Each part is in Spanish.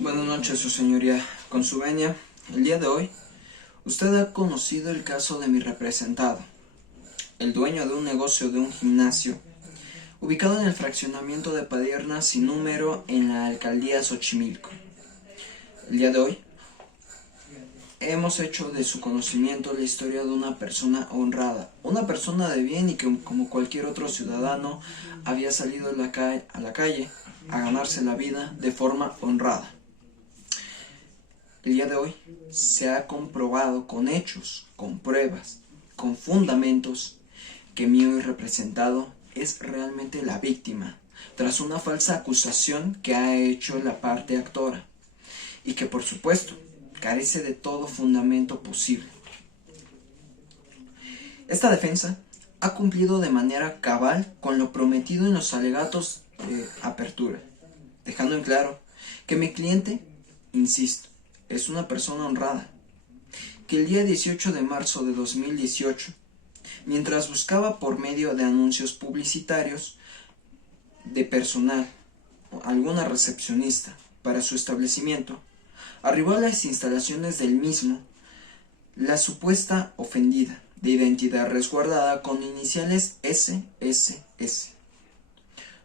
Buenas noches, su señoría. Con su venia, el día de hoy, usted ha conocido el caso de mi representado, el dueño de un negocio de un gimnasio, ubicado en el fraccionamiento de Padierna sin número en la alcaldía Xochimilco. El día de hoy, hemos hecho de su conocimiento la historia de una persona honrada, una persona de bien y que, como cualquier otro ciudadano, había salido a la calle a ganarse la vida de forma honrada. El día de hoy se ha comprobado con hechos, con pruebas, con fundamentos, que mi hoy representado es realmente la víctima, tras una falsa acusación que ha hecho la parte actora, y que por supuesto carece de todo fundamento posible. Esta defensa ha cumplido de manera cabal con lo prometido en los alegatos de apertura, dejando en claro que mi cliente, insisto, es una persona honrada, que el día 18 de marzo de 2018, mientras buscaba por medio de anuncios publicitarios de personal o alguna recepcionista para su establecimiento, arribó a las instalaciones del mismo la supuesta ofendida, de identidad resguardada con iniciales SSS.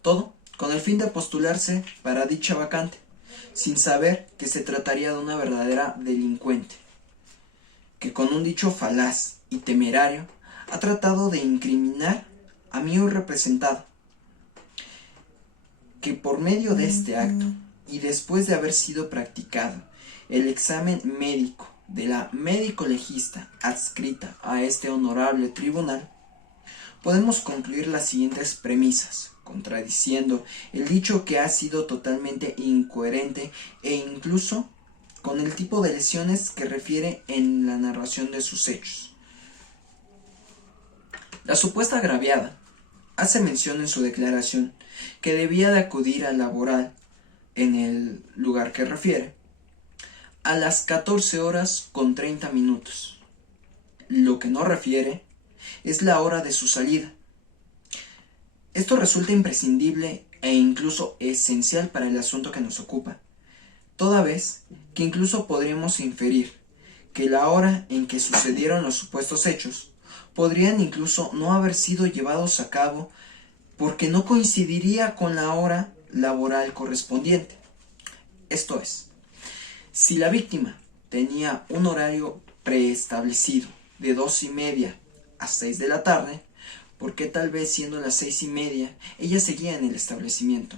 Todo con el fin de postularse para dicha vacante, sin saber que se trataría de una verdadera delincuente, que con un dicho falaz y temerario ha tratado de incriminar a mi hoy representado, que por medio de este acto y después de haber sido practicado el examen médico de la médico legista adscrita a este honorable tribunal, podemos concluir las siguientes premisas, contradiciendo el dicho que ha sido totalmente incoherente e incluso con el tipo de lesiones que refiere en la narración de sus hechos. La supuesta agraviada hace mención en su declaración que debía de acudir al laboral en el lugar que refiere a las 14 horas con 30 minutos. Lo que no refiere es la hora de su salida. Esto resulta imprescindible e incluso esencial para el asunto que nos ocupa, toda vez que incluso podríamos inferir que la hora en que sucedieron los supuestos hechos podrían incluso no haber sido llevados a cabo porque no coincidiría con la hora laboral correspondiente. Esto es, si la víctima tenía un horario preestablecido de 2:30 a 6 de la tarde, ¿por qué tal vez siendo las 6:30 ella seguía en el establecimiento?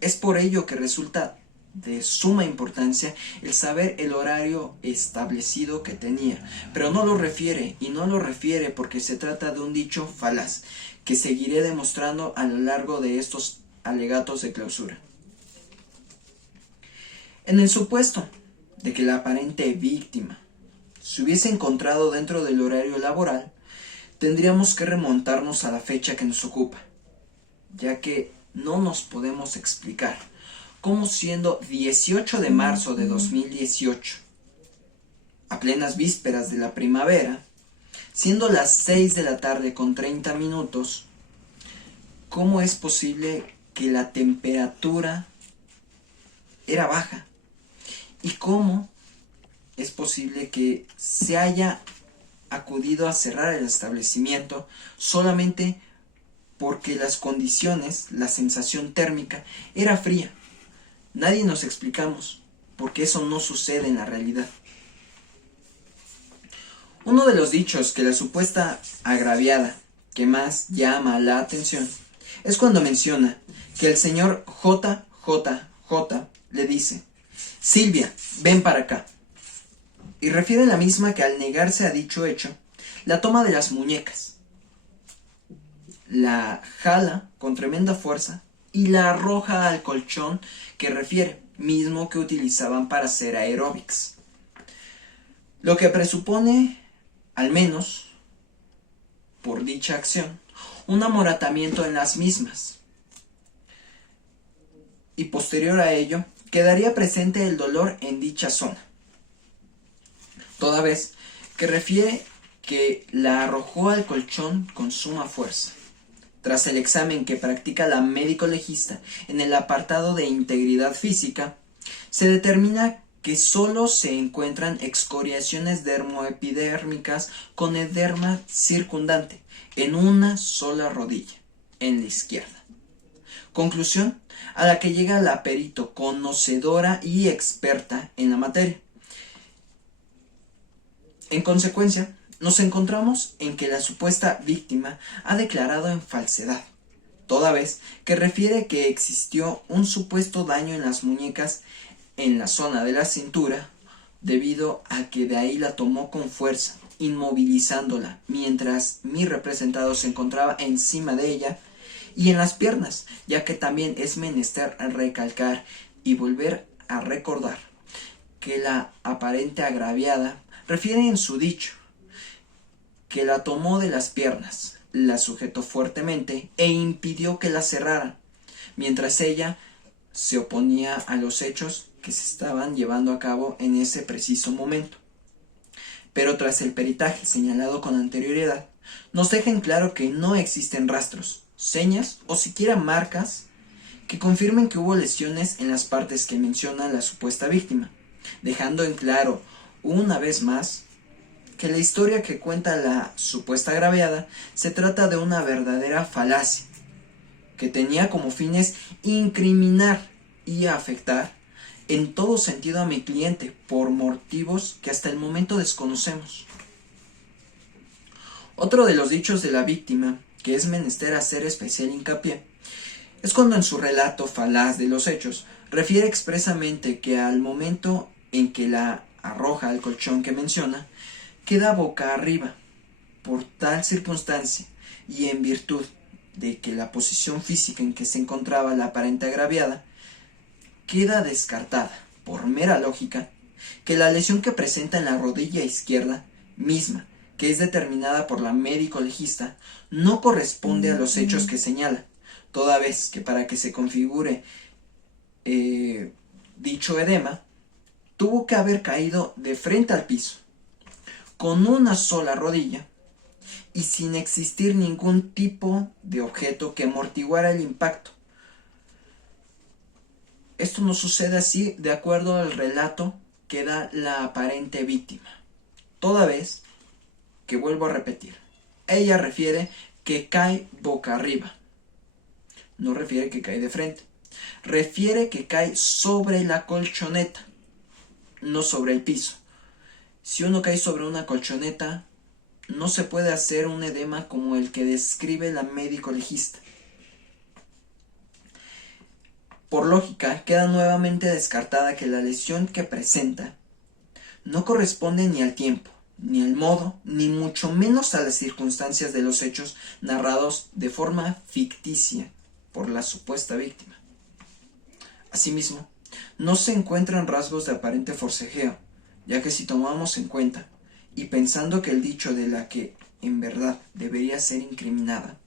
Es por ello que resulta de suma importancia el saber el horario establecido que tenía, pero no lo refiere, y no lo refiere porque se trata de un dicho falaz, que seguiré demostrando a lo largo de estos alegatos de clausura. En el supuesto de que la aparente víctima se hubiese encontrado dentro del horario laboral, tendríamos que remontarnos a la fecha que nos ocupa, ya que no nos podemos explicar cómo siendo 18 de marzo de 2018, a plenas vísperas de la primavera, siendo las 6 de la tarde con 30 minutos, cómo es posible que la temperatura era baja y cómo es posible que se haya acudido a cerrar el establecimiento solamente porque las condiciones, la sensación térmica era fría. Nadie nos explicamos por qué eso no sucede en la realidad. Uno de los dichos que la supuesta agraviada que más llama la atención es cuando menciona que el señor JJJ le dice: Silvia, ven para acá. Y refiere la misma que al negarse a dicho hecho, la toma de las muñecas, la jala con tremenda fuerza y la arroja al colchón que refiere, mismo que utilizaban para hacer aeróbics. Lo que presupone, al menos por dicha acción, un amoratamiento en las mismas. Y posterior a ello, quedaría presente el dolor en dicha zona, toda vez que refiere que la arrojó al colchón con suma fuerza. Tras el examen que practica la médico legista en el apartado de integridad física, Se determina que solo se encuentran excoriaciones dermoepidérmicas con edema circundante en una sola rodilla, en la izquierda. Conclusión a la que llega la perito conocedora y experta en la materia. En consecuencia, nos encontramos en que la supuesta víctima ha declarado en falsedad, toda vez que refiere que existió un supuesto daño en las muñecas en la zona de la cintura, debido a que de ahí la tomó con fuerza, inmovilizándola, mientras mi representado se encontraba encima de ella, y en las piernas, ya que también es menester recalcar y volver a recordar que la aparente agraviada refiere en su dicho que la tomó de las piernas, la sujetó fuertemente e impidió que la cerrara, mientras ella se oponía a los hechos que se estaban llevando a cabo en ese preciso momento. Pero tras el peritaje señalado con anterioridad, nos deja en claro que no existen rastros, señas o siquiera marcas que confirmen que hubo lesiones en las partes que menciona la supuesta víctima, dejando en claro una vez más que la historia que cuenta la supuesta agraviada se trata de una verdadera falacia, que tenía como fines incriminar y afectar en todo sentido a mi cliente por motivos que hasta el momento desconocemos. Otro de los dichos de la víctima que es menester hacer especial hincapié es cuando en su relato falaz de los hechos refiere expresamente que al momento en que la arroja al colchón que menciona, queda boca arriba. Por tal circunstancia y en virtud de que la posición física en que se encontraba la aparente agraviada, queda descartada, por mera lógica, que la lesión que presenta en la rodilla izquierda misma, que es determinada por la médico legista, no corresponde a los hechos que señala, toda vez que para que se configure dicho edema, tuvo que haber caído de frente al piso, con una sola rodilla, y sin existir ningún tipo de objeto que amortiguara el impacto. Esto no sucede así de acuerdo al relato que da la aparente víctima, toda vez que, vuelvo a repetir, ella refiere que cae boca arriba, no refiere que cae de frente, refiere que cae sobre la colchoneta, no sobre el piso. Si uno cae sobre una colchoneta, no se puede hacer un edema como el que describe la médico legista. Por lógica, queda nuevamente descartada que la lesión que presenta no corresponde ni al tiempo, ni al modo, ni mucho menos a las circunstancias de los hechos narrados de forma ficticia por la supuesta víctima. Asimismo, no se encuentran rasgos de aparente forcejeo, ya que si tomamos en cuenta, y pensando que el dicho de la que en verdad debería ser incriminada,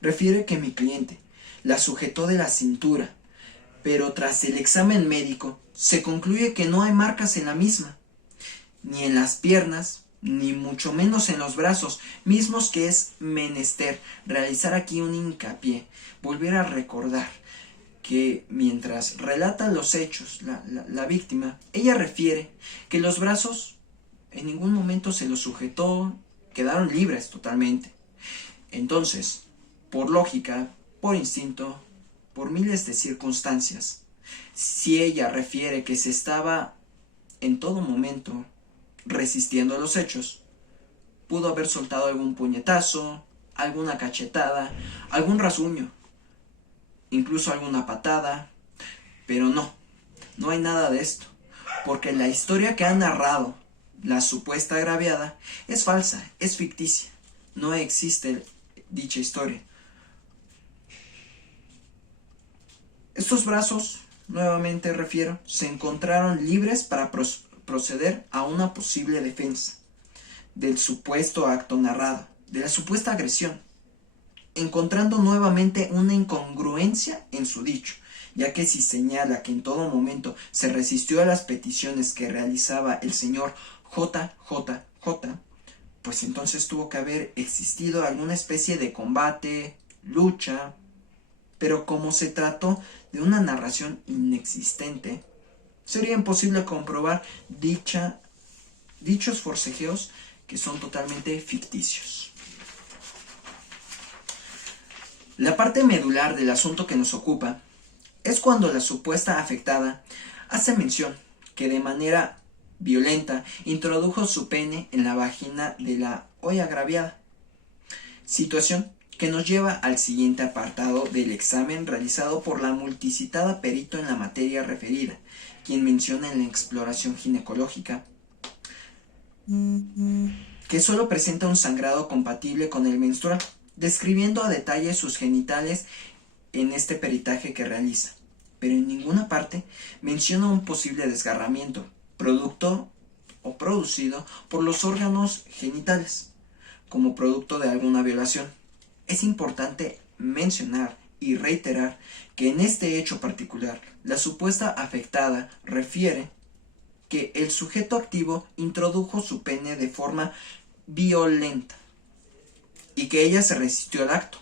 refiere que mi cliente la sujetó de la cintura, pero tras el examen médico se concluye que no hay marcas en la misma, ni en las piernas, ni mucho menos en los brazos, mismos que es menester realizar aquí un hincapié, volver a recordar que mientras relata los hechos la víctima, ella refiere que los brazos en ningún momento se los sujetó, quedaron libres totalmente. Entonces, por lógica, por instinto, por miles de circunstancias, si ella refiere que se estaba en todo momento resistiendo a los hechos, pudo haber soltado algún puñetazo, alguna cachetada, algún rasguño, incluso alguna patada, pero no hay nada de esto, porque la historia que ha narrado la supuesta agraviada es falsa, es ficticia, no existe dicha historia. Estos brazos, nuevamente refiero, se encontraron libres para proceder a una posible defensa del supuesto acto narrado, de la supuesta agresión, encontrando nuevamente una incongruencia en su dicho, ya que si señala que en todo momento se resistió a las peticiones que realizaba el señor JJJ, pues entonces tuvo que haber existido alguna especie de combate, lucha, pero como se trató de una narración inexistente, sería imposible comprobar dichos forcejeos que son totalmente ficticios. La parte medular del asunto que nos ocupa es cuando la supuesta afectada hace mención que de manera violenta introdujo su pene en la vagina de la hoy agraviada, situación que nos lleva al siguiente apartado del examen realizado por la multicitada perito en la materia referida, quien menciona en la exploración ginecológica que solo presenta un sangrado compatible con el menstrual, describiendo a detalle sus genitales en este peritaje que realiza, pero en ninguna parte menciona un posible desgarramiento, producto o producido por los órganos genitales, como producto de alguna violación. Es importante mencionar y reiterar que en este hecho particular, la supuesta afectada refiere que el sujeto activo introdujo su pene de forma violenta y que ella se resistió al acto.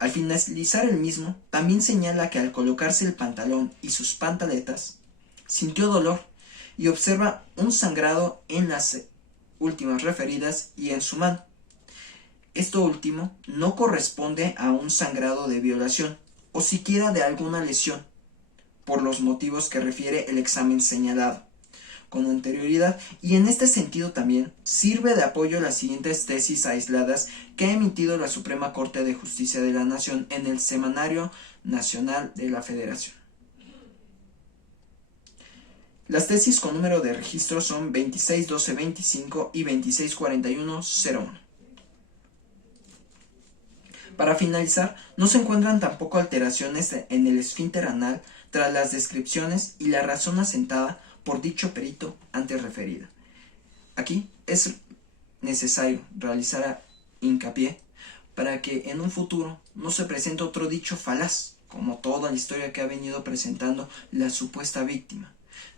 Al finalizar el mismo, también señala que al colocarse el pantalón y sus pantaletas, sintió dolor y observa un sangrado en las últimas referidas y en su mano. Esto último no corresponde a un sangrado de violación o siquiera de alguna lesión, por los motivos que refiere el examen señalado con anterioridad, y en este sentido también sirve de apoyo las siguientes tesis aisladas que ha emitido la Suprema Corte de Justicia de la Nación en el Semanario Nacional de la Federación. Las tesis con número de registro son 261225 y 264101. Para finalizar, no se encuentran tampoco alteraciones en el esfínter anal tras las descripciones y la razón asentada por dicho perito antes referida. Aquí es necesario realizar hincapié para que en un futuro no se presente otro dicho falaz, como toda la historia que ha venido presentando la supuesta víctima,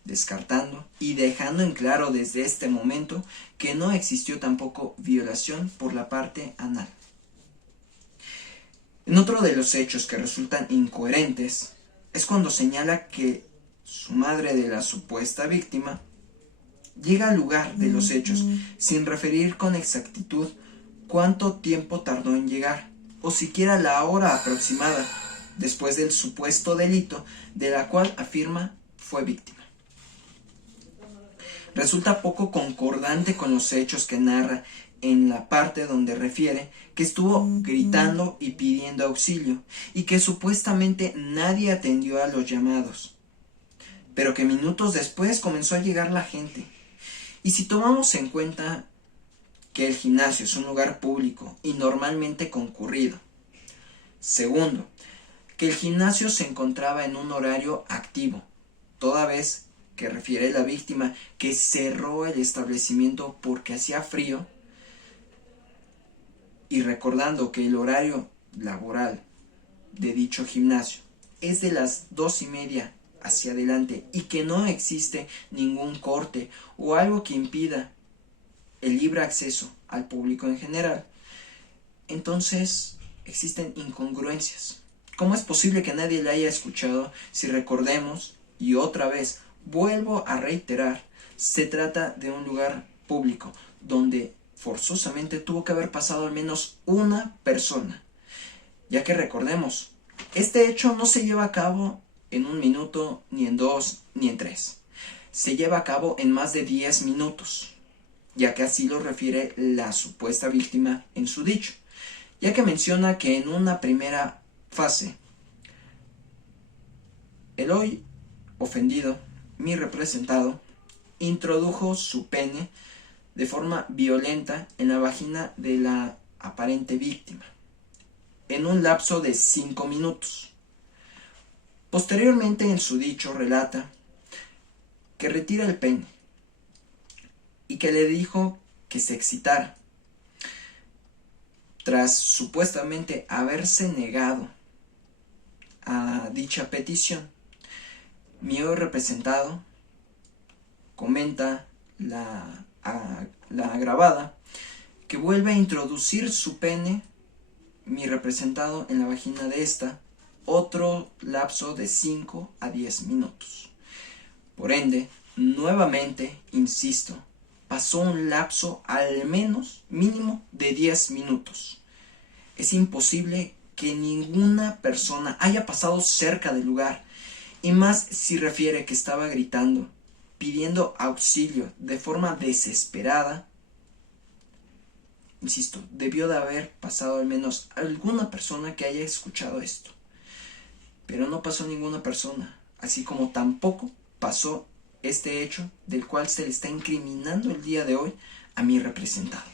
descartando y dejando en claro desde este momento que no existió tampoco violación por la parte anal. En otro de los hechos que resultan incoherentes es cuando señala que su madre de la supuesta víctima llega al lugar de los hechos sin referir con exactitud cuánto tiempo tardó en llegar, o siquiera la hora aproximada después del supuesto delito de la cual afirma fue víctima. Resulta poco concordante con los hechos que narra en la parte donde refiere que estuvo gritando y pidiendo auxilio y que supuestamente nadie atendió a los llamados, pero que minutos después comenzó a llegar la gente. Y si tomamos en cuenta que el gimnasio es un lugar público y normalmente concurrido. Segundo, que el gimnasio se encontraba en un horario activo, toda vez que refiere la víctima que cerró el establecimiento porque hacía frío, y recordando que el horario laboral de dicho gimnasio es de las 2:30 hacia adelante y que no existe ningún corte o algo que impida el libre acceso al público en general, entonces existen incongruencias. ¿Cómo es posible que nadie la haya escuchado si recordemos, y otra vez vuelvo a reiterar, se trata de un lugar público donde forzosamente tuvo que haber pasado al menos una persona, ya que recordemos, este hecho no se lleva a cabo en 1 minuto, ni en 2, ni en 3. Se lleva a cabo en más de 10 minutos, ya que así lo refiere la supuesta víctima en su dicho, ya que menciona que en una primera fase, el hoy ofendido, mi representado, introdujo su pene de forma violenta en la vagina de la aparente víctima, en un lapso de 5 minutos. Posteriormente en su dicho relata que retira el pene y que le dijo que se excitara. Tras supuestamente haberse negado a dicha petición, mi hoy representado comenta la agravada que vuelve a introducir su pene, mi representado, en la vagina de esta, otro lapso de 5 a 10 minutos. Por ende, nuevamente, insisto, pasó un lapso al menos mínimo de 10 minutos. Es imposible que ninguna persona haya pasado cerca del lugar, y más si refiere que estaba gritando, pidiendo auxilio de forma desesperada. Insisto, debió de haber pasado al menos alguna persona que haya escuchado esto. Pero no pasó ninguna persona, así como tampoco pasó este hecho del cual se le está incriminando el día de hoy a mi representado.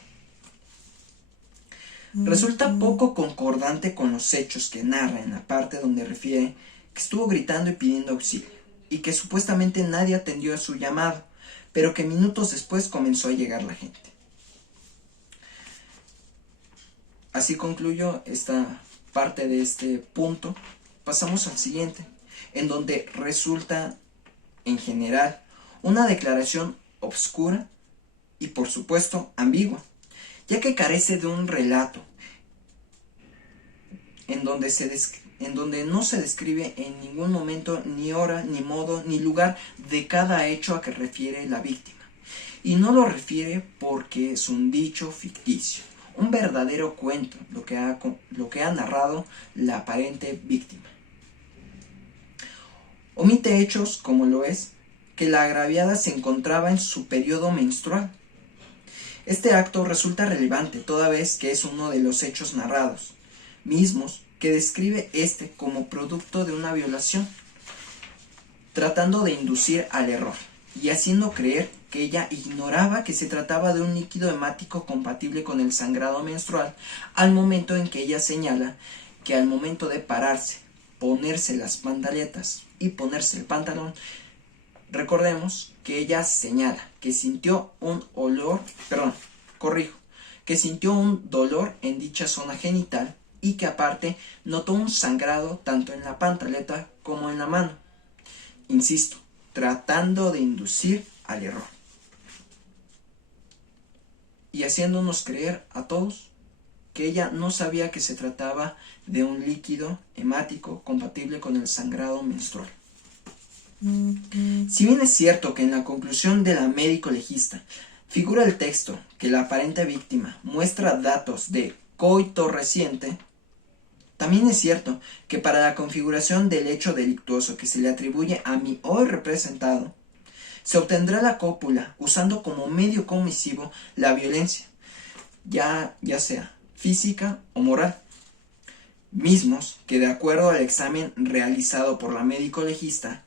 Resulta poco concordante con los hechos que narra en la parte donde refiere que estuvo gritando y pidiendo auxilio, y que supuestamente nadie atendió a su llamado, pero que minutos después comenzó a llegar la gente. Así concluyo esta parte de este punto. Pasamos al siguiente, en donde resulta, en general, una declaración obscura y, por supuesto, ambigua, ya que carece de un relato en donde no se describe en ningún momento ni hora, ni modo, ni lugar de cada hecho a que refiere la víctima. Y no lo refiere porque es un dicho ficticio, un verdadero cuento, lo que ha narrado la aparente víctima. Omite hechos como lo es que la agraviada se encontraba en su periodo menstrual. Este acto resulta relevante toda vez que es uno de los hechos narrados, mismos que describe este como producto de una violación, tratando de inducir al error y haciendo creer que ella ignoraba que se trataba de un líquido hemático compatible con el sangrado menstrual, al momento en que ella señala que al momento de pararse, ponerse las pantaletas y ponerse el pantalón, recordemos que ella señala que sintió que sintió un dolor en dicha zona genital y que aparte notó un sangrado tanto en la pantaleta como en la mano. Insisto, tratando de inducir al error y haciéndonos creer a todos que ella no sabía que se trataba de un líquido hemático compatible con el sangrado menstrual. Si bien es cierto que en la conclusión de la médico legista figura el texto que la aparente víctima muestra datos de coito reciente, también es cierto que para la configuración del hecho delictuoso que se le atribuye a mi hoy representado, se obtendrá la cópula usando como medio comisivo la violencia, ya sea física o moral, mismos que de acuerdo al examen realizado por la médico legista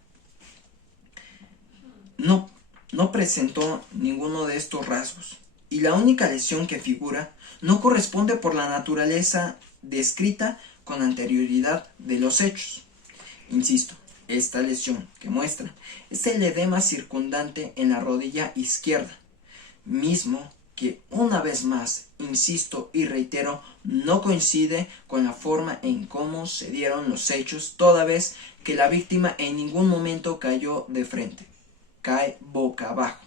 no presentó ninguno de estos rasgos, y la única lesión que figura no corresponde por la naturaleza descrita con anterioridad de los hechos. Insisto, esta lesión que muestra es el edema circundante en la rodilla izquierda, mismo que una vez más, insisto y reitero, no coincide con la forma en cómo se dieron los hechos, toda vez que la víctima en ningún momento cayó de frente, cae boca abajo.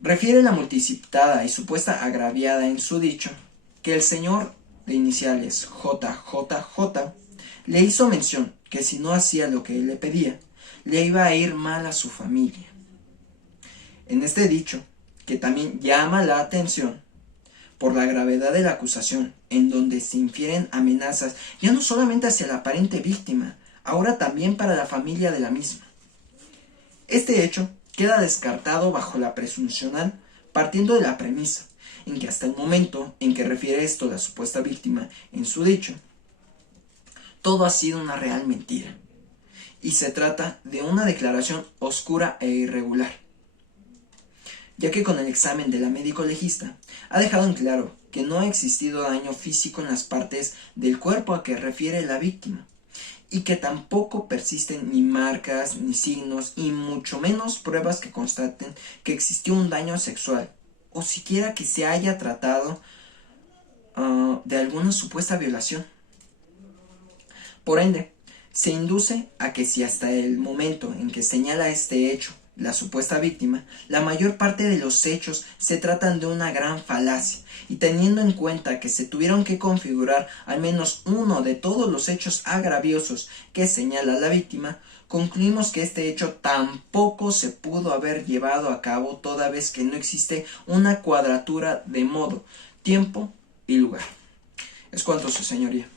Refiere la multicitada y supuesta agraviada en su dicho que el señor de iniciales JJJ le hizo mención que si no hacía lo que él le pedía, le iba a ir mal a su familia. En este dicho, que también llama la atención por la gravedad de la acusación, en donde se infieren amenazas ya no solamente hacia la aparente víctima, ahora también para la familia de la misma. Este hecho queda descartado bajo la presuncional, partiendo de la premisa en que hasta el momento en que refiere esto la supuesta víctima en su dicho, todo ha sido una real mentira, y se trata de una declaración oscura e irregular, ya que con el examen de la médico legista ha dejado en claro que no ha existido daño físico en las partes del cuerpo a que refiere la víctima, y que tampoco persisten ni marcas, ni signos, y mucho menos pruebas que constaten que existió un daño sexual, o siquiera que se haya tratado de alguna supuesta violación. Por ende, se induce a que si hasta el momento en que señala este hecho la supuesta víctima, la mayor parte de los hechos se tratan de una gran falacia, y teniendo en cuenta que se tuvieron que configurar al menos uno de todos los hechos agraviosos que señala la víctima, concluimos que este hecho tampoco se pudo haber llevado a cabo toda vez que no existe una cuadratura de modo, tiempo y lugar. Es cuanto, su señoría.